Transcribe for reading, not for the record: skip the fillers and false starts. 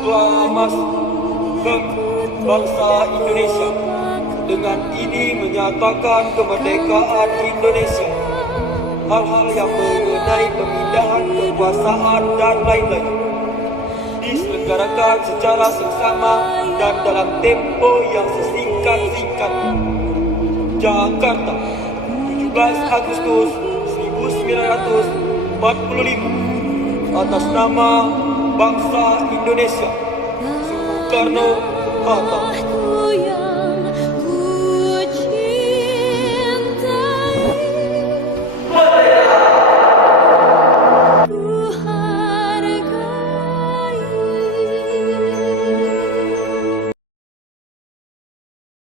Proklamasi bangsa Indonesia dengan ini menyatakan kemerdekaan Indonesia. Hal-hal yang mengenai pemindahan kekuasaan dan lain-lain diselenggarakan secara seksama dan dalam tempo yang sesingkat-singkatnya. Jakarta, 17 Agustus 1945. Atas nama bangsa Indonesia, Soekarno-Hatta.